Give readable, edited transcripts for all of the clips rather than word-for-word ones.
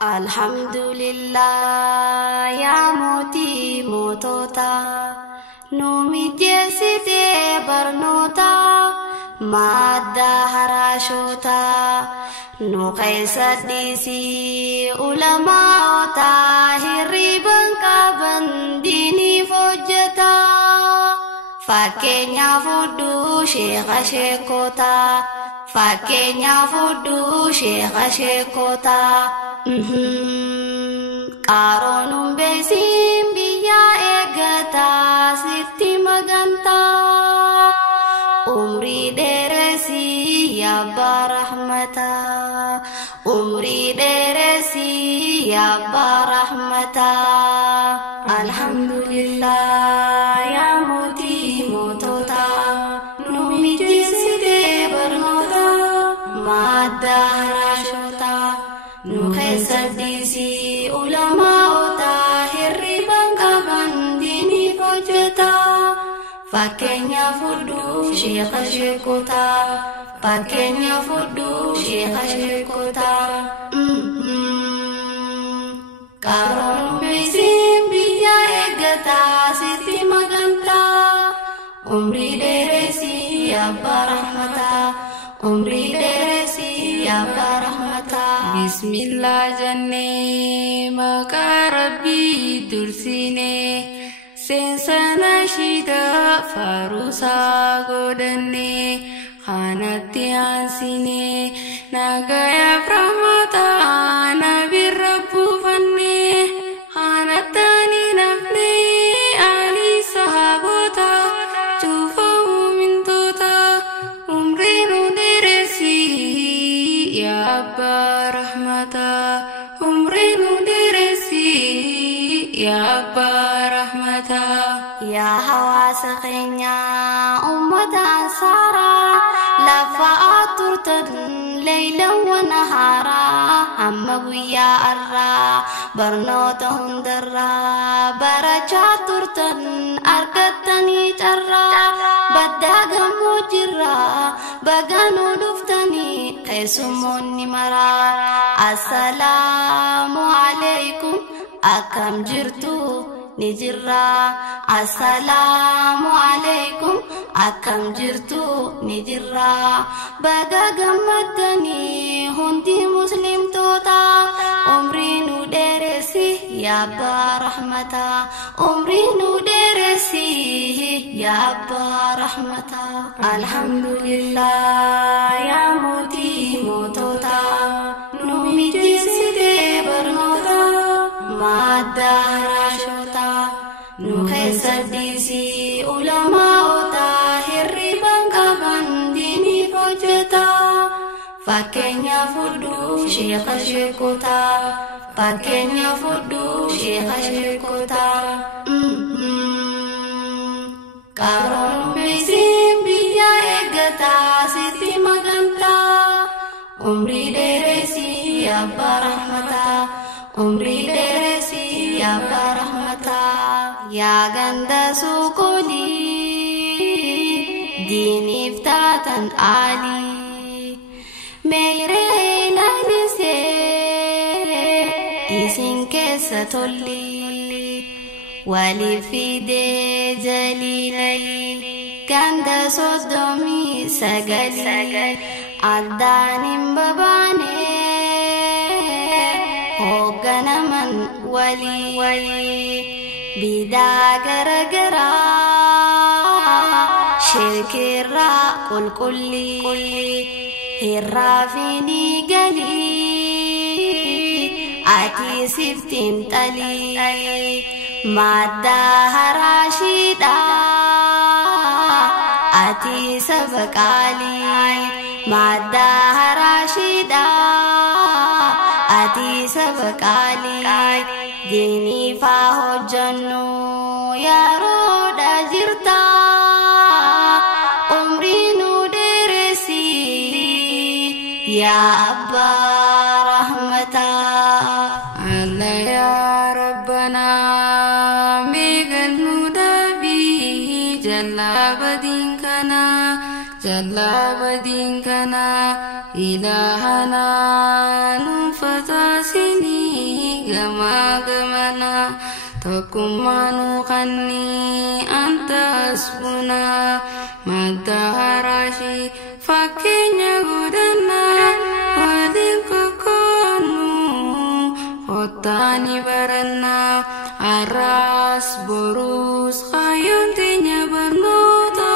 Alhamdulillah ya moti motota numi jesite barnota madda harashota nu kaisa disi ulama ota hiriban kaban dini fojata fakenya fudu shekha shekota fakenya fudu shekha shekota Karonum besim biya egata sitti maganta umri deresi ya barahmata umri deresi ya barahmata Alhamdulillah ya moti motota numi jiside barnota madda harashota Nukhesa disi ulama ota hirriban kaban dini fojata fakenya fudu shekha shekota fakenya fudu shekha shekota Karon besim biya egata siti maganta umri deresi ya barahmata umri deresi ya barahmata Bismillah janne maka Rabbi dursine sensana shida farusa godanne khanatti ansine nagaya pramata nabi rabbu fanne khanatani nafne ali sahabota cufa mintota umrinu deresi ya barahmata umrinu deresi ya barahmata ya hawasaqenya ummata ansara lafa aturtan laylan wa nahara amma guyya arra barnota hundarra baracha turtan argatani charra badda gamujirra baganu duftani qaisumuni mara assalamu alaikum akam jirtu nijirra assalamu alaikum akam jirtu nijirra baga gammadani hundi muslim tota umri nu deresi ya barahmata umri nu deresi ya barahmata Alhamdulillah ya moti motota numi jiside barnota madda harashota nukhesa disi ulama ota hirriban kaban dini fojata fakenya fudu shekha shekota fakenya fudu shekha shekota Karon besim biya egata siti maganta umri deresi ya barahmata umri deresi ya barahmata ya ganda sukuli dini iftatan ali meire lalise isin kesa tolli wali fide jalili ganda sodomi sagali addanim babane hogganaman wali bida garagara shirkirra qulqulli hirrafini gali ati siftin tali madda harashida ati sabakali madda harashida ati sabakali dini fa hojjannu ya roda jirta umri nu deresi ya abba rahmata Allah ya rabbana megan mudabi jalla badinkana Jalabadinkana ilahana nufatasini gamana takumanu kanni anta asbuna madarashi fakenya gudana wadin kokonu khotani barana aras borus khayuntinya bernoto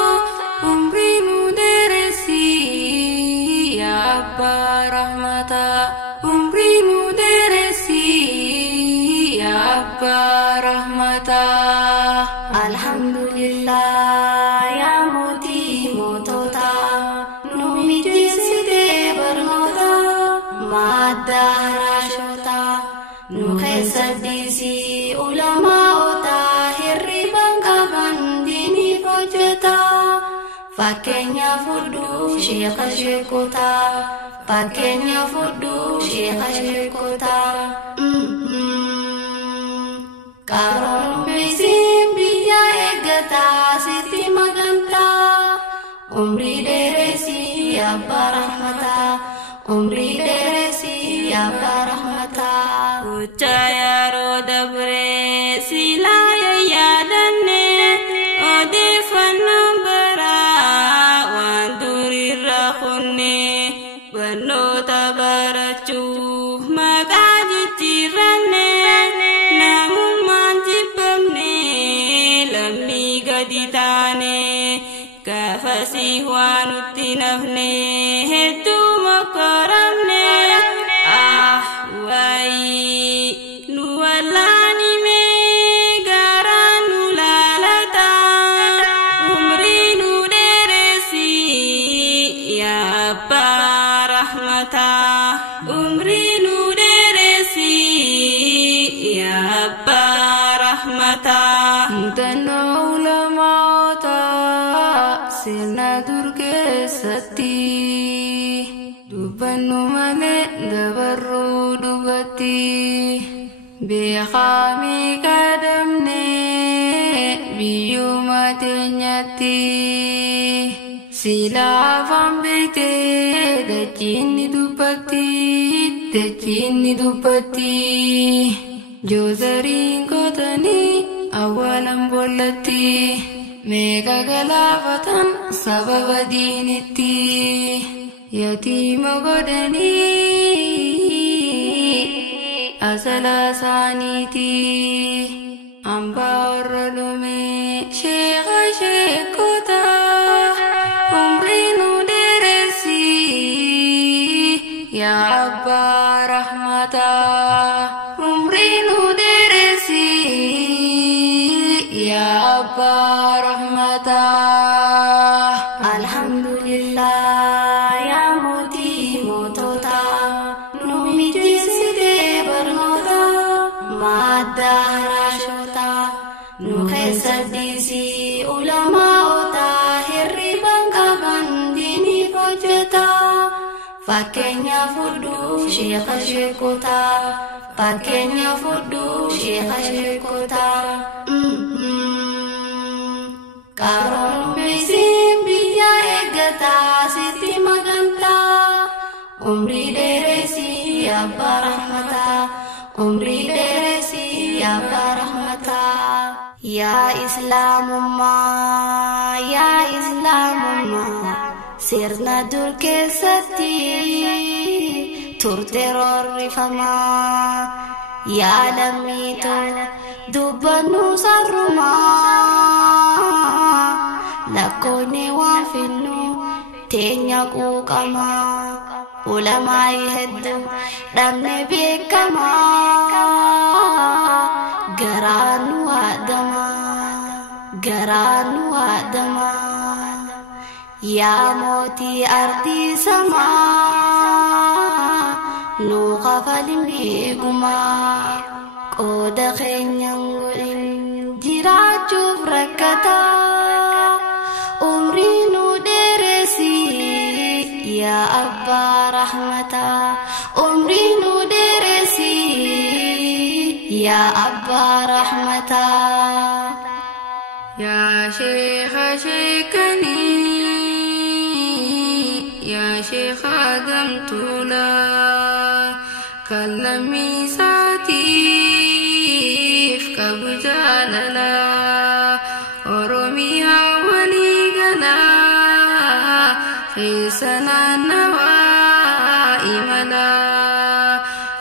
umrinu deresi ya Abba rahmata umrinu deresi ya Abba rahmata alhamdulillah ya muti motota numiti side bernota madara shota nukhaisadisi ulama ota hirriban kabandini fojeta fakenya fudu syekha syekota fakenya fudu syekha syekota karon besim biya egata siti maganta umri deresi ya barahmata umri deresi ya barahmata ucaya roda bre silaya yadanne ode fanambara wanduri rakhunne bano tabarachu magaji tirane namun manjibamne lammi gaditane kafasih wanutinafne hetu makaramne wai nuwalani me garanu lalata umri nu deresi ya Abba rahmata umri nu deresi ya Abba rahmata dana ulama ta sirna durge sati dubanu male dabaru dubati bikhami kadamne biyu matinyati sila fambete dachini dupati jozarin kotani awalam bolati mega galafatan sababa diniti yatima godani asala saniti amba orlume shekha shekota umrinu deresi ya Abba rahmata umrinu deresi ya Abba rahmata alhamdulillah ya muti motota numiti side bernota madara shota nukhaisadisi ulama ota hirriban kabandini fojeta fakenya fudu syekha syekota fakenya fudu syekha syekota karon besim biya egata siti maganta umri deresi ya barahmata umri deresi ya barahmata ya Islamumma sirna durke sati tur teror rifama ya lamito dubanu saruma lakone wafinu tenya ku kama ulama yahdu damne bekama garanu adama ya moti arti sama nu khafalin beguma koda kenyang gulin jiraju rakata umri nu deresi ya Abba rahmata umri nu deresi ya Abba rahmata ya Syekha Syekhani ya Syekh Adam tula kalami sati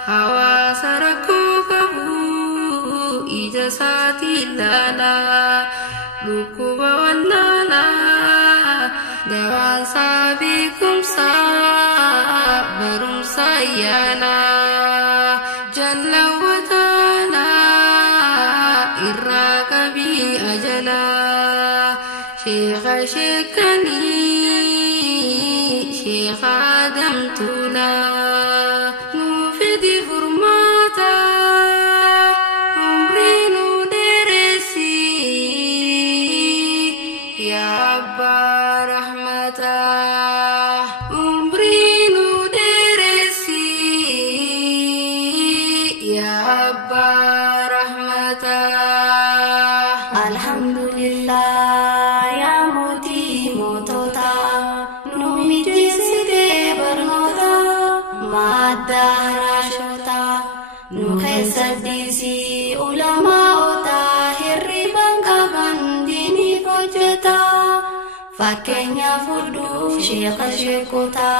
hawaasa rakkoo qabu ija isaatii ilaalaa dhukkuba wallaalaa dawaansaa beekumsaa barumsa ayyaanaa jalla wataalaa irraa qabii ajalaa sheekha sheekanii sheekha adamtuulaa nuufidi furmaata umrii nu dheeresi yaa abbaa rahmataa umrii nu dheeresi yaa abbaa rahmataa. Alhamdulillah yaa mootii mootota nu mijeessite barnoota madda haraashota nu keessa dhiisii ulamaa'ota hirriban qaban diiniif hojjeta fakkeenya fudhuu sheekha sheekota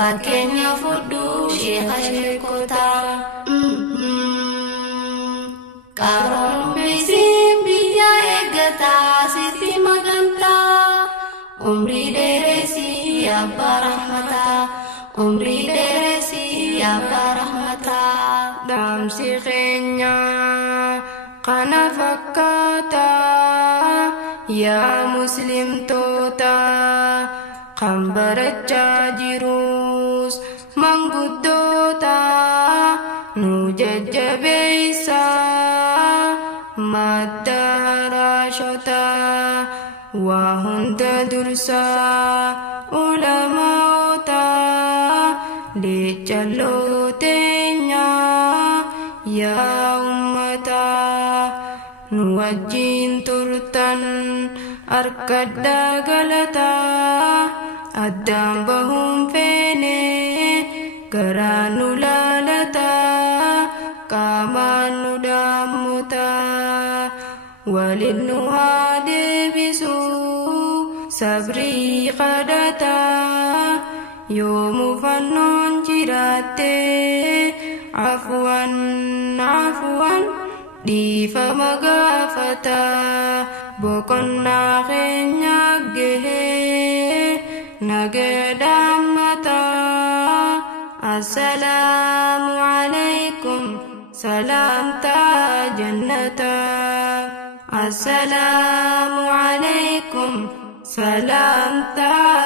fakkeenya fudhuu sheekha sheekota qaroon beeksiin biyya eeggataa sitti magantaa umrii dheeresi abbaa rahmataa umrii dheeresi abbaa rahmataa. Dhaamsi keenya kana fakkaata yaa muslimtoota kan barachaa jirus manguddoota nu jajjabeessa madda haraashota waa hunda dursa ulamaa'ota leecalloo teenya yaa ummata nu wajjin turtan arkadhaa galataa addaan bahuun feene garaa nu laalataa qaamaan nu dhaammutaa waliin nu haa deebisu sabrii kadhataa yoo mufannoon jiraatte afwan afwan dhiifama gaafataa boqonnaa keenya gahee nagaadhaan mataa. Assalaamu alaykum salaamtaa jannataa. Assalaamu alaykum salaamtaa